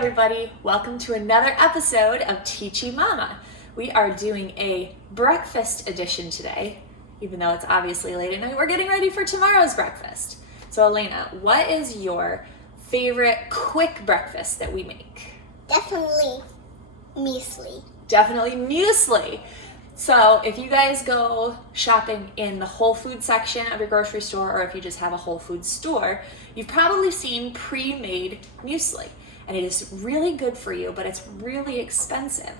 everybody, welcome to another episode of Teachy Mama. We are doing a breakfast edition today, even though it's obviously late at night. We're getting ready for tomorrow's breakfast. So Elena, what is your favorite quick breakfast that we make? Definitely muesli. Definitely muesli. So if you guys go shopping in the Whole Foods section of your grocery store, or if you just have a Whole Foods store, you've probably seen pre-made muesli. And it is really good for you, but it's really expensive.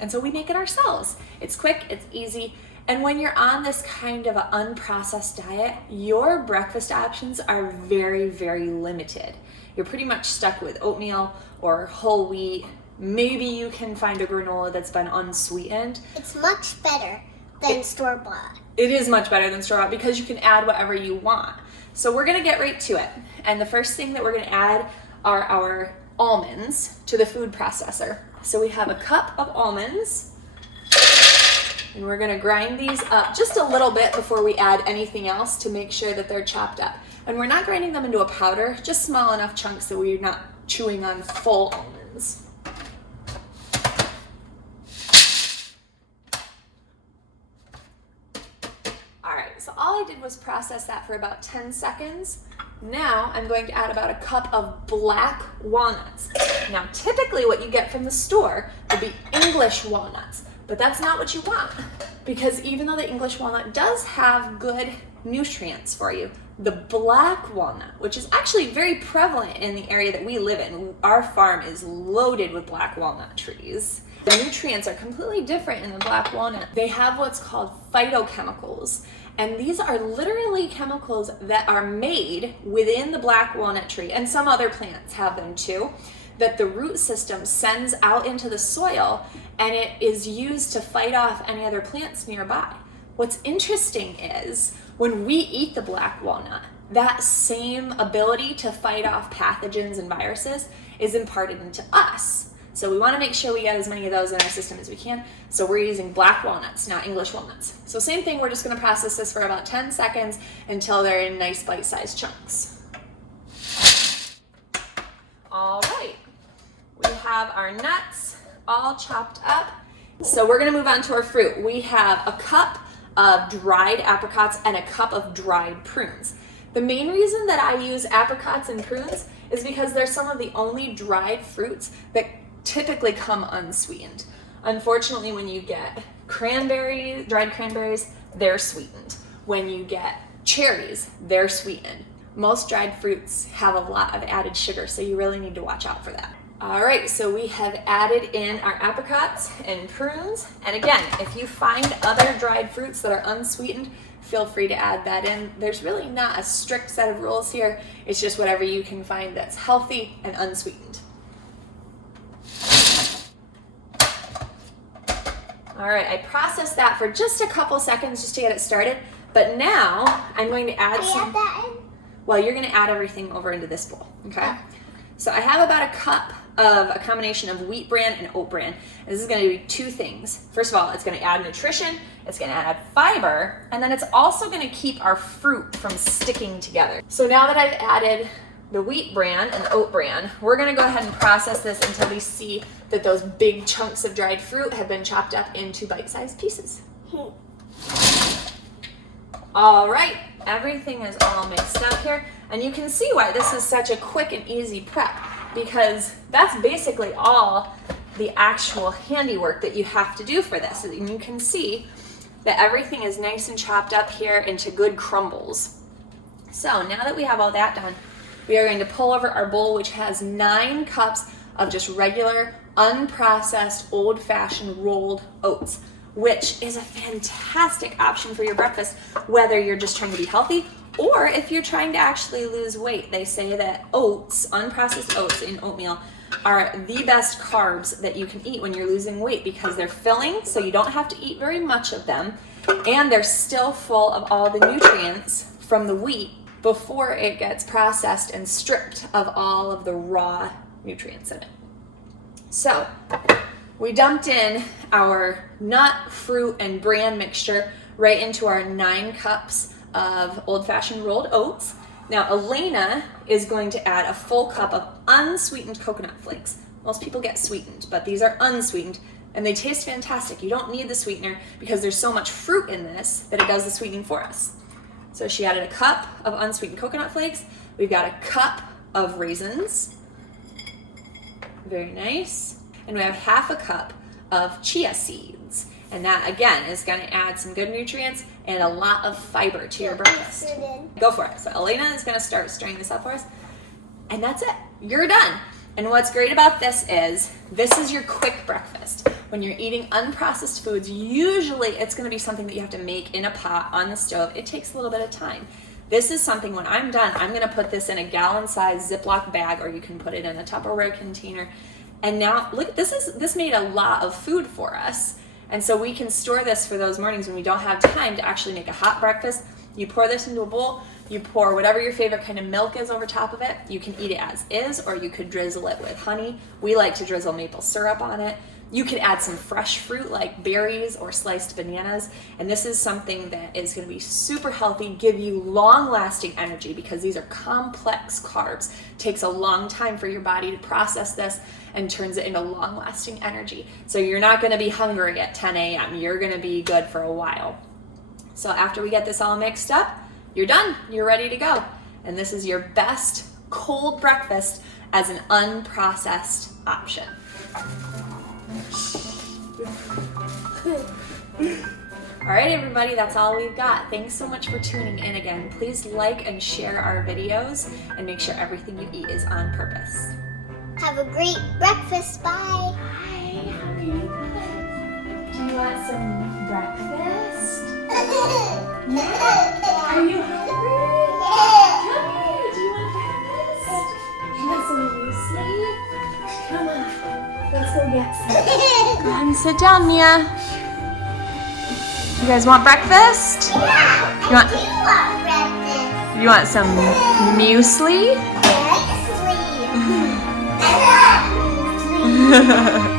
And so we make it ourselves. It's quick, it's easy. And when you're on this kind of an unprocessed diet, your breakfast options are very, very limited. You're pretty much stuck with oatmeal or whole wheat. Maybe you can find a granola that's been unsweetened. It's much better than store-bought. It is much better than store-bought because you can add whatever you want. So we're gonna get right to it. And the first thing that we're gonna add are our almonds to the food processor. So we have a cup of almonds, and we're gonna grind these up just a little bit before we add anything else to make sure that they're chopped up. And we're not grinding them into a powder, just small enough chunks that we're not chewing on full almonds. So all I did was process that for about 10 seconds. Now I'm going to add about a cup of black walnuts. Now typically what you get from the store would be English walnuts, but that's not what you want, because even though the English walnut does have good nutrients for you, the black walnut, which is actually very prevalent in the area that we live in, our farm is loaded with black walnut trees. The nutrients are completely different in the black walnut. They have what's called phytochemicals. And these are literally chemicals that are made within the black walnut tree, and some other plants have them too, that the root system sends out into the soil, and it is used to fight off any other plants nearby. What's interesting is when we eat the black walnut, that same ability to fight off pathogens and viruses is imparted into us. So we want to make sure we get as many of those in our system as we can. So we're using black walnuts, not English walnuts. So same thing, we're just going to process this for about 10 seconds until they're in nice bite-sized chunks. All right, we have our nuts all chopped up. So we're going to move on to our fruit. We have a cup of dried apricots and a cup of dried prunes. The main reason that I use apricots and prunes is because they're some of the only dried fruits that typically come unsweetened. Unfortunately, when you get cranberries, dried cranberries, they're sweetened. When you get cherries, they're sweetened. Most dried fruits have a lot of added sugar, so you really need to watch out for that. All right, so we have added in our apricots and prunes. And again, if you find other dried fruits that are unsweetened, feel free to add that in. There's really not a strict set of rules here. It's just whatever you can find that's healthy and unsweetened. All right, I processed that for just a couple seconds just to get it started, but now I'm going to add some. Add that in? Well, you're going to add everything over into this bowl, okay? So I have about a cup of a combination of wheat bran and oat bran. And this is going to do two things. First of all, it's going to add nutrition, it's going to add fiber, and then it's also going to keep our fruit from sticking together. So now that I've added the wheat bran and the oat bran, we're going to go ahead and process this until we see that those big chunks of dried fruit have been chopped up into bite-sized pieces. All right, everything is all mixed up here, and you can see why this is such a quick and easy prep, because that's basically all the actual handiwork that you have to do for this. And you can see that everything is nice and chopped up here into good crumbles. So now that we have all that done, we are going to pull over our bowl, which has 9 cups of just regular, unprocessed, old-fashioned rolled oats, which is a fantastic option for your breakfast, whether you're just trying to be healthy or if you're trying to actually lose weight. They say that oats, unprocessed oats in oatmeal, are the best carbs that you can eat when you're losing weight because they're filling, so you don't have to eat very much of them, and they're still full of all the nutrients from the wheat before it gets processed and stripped of all of the raw nutrients in it. So we dumped in our nut, fruit, and bran mixture right into our 9 cups of old-fashioned rolled oats. Now Elena is going to add a full cup of unsweetened coconut flakes. Most people get sweetened, but these are unsweetened and they taste fantastic. You don't need the sweetener because there's so much fruit in this that it does the sweetening for us. So she added a cup of unsweetened coconut flakes. We've got a cup of raisins. Very nice. And we have half a cup of chia seeds. And that, again, is going to add some good nutrients and a lot of fiber to your breakfast. Go for it. So Elena is going to start stirring this up for us. And that's it. You're done. And what's great about this is your quick breakfast. When you're eating unprocessed foods, usually it's going to be something that you have to make in a pot on the stove. It takes a little bit of time. This is something, when I'm done, I'm going to put this in a gallon-sized Ziploc bag, or you can put it in a Tupperware container. And now, look, this made a lot of food for us. And so we can store this for those mornings when we don't have time to actually make a hot breakfast. You pour this into a bowl, you pour whatever your favorite kind of milk is over top of it. You can eat it as is, or you could drizzle it with honey. We like to drizzle maple syrup on it. You could add some fresh fruit like berries or sliced bananas. And this is something that is going to be super healthy, give you long-lasting energy, because these are complex carbs. It takes a long time for your body to process this and turns it into long-lasting energy. So you're not going to be hungry at 10 a.m. You're going to be good for a while. So after we get this all mixed up, you're done. You're ready to go. And this is your best cold breakfast as an unprocessed option. All right, everybody, that's all we've got. Thanks so much for tuning in again. Please like and share our videos and make sure everything you eat is on purpose. Have a great breakfast. Bye. Hi, how are you? Do you want some breakfast? Are you hungry? Come here. Do you want breakfast? You want some muesli? Come on. Let's go get some. Go ahead and sit down, Mia. You guys want breakfast? Yeah, You want- I do want breakfast. You want some muesli? Muesli. I love muesli.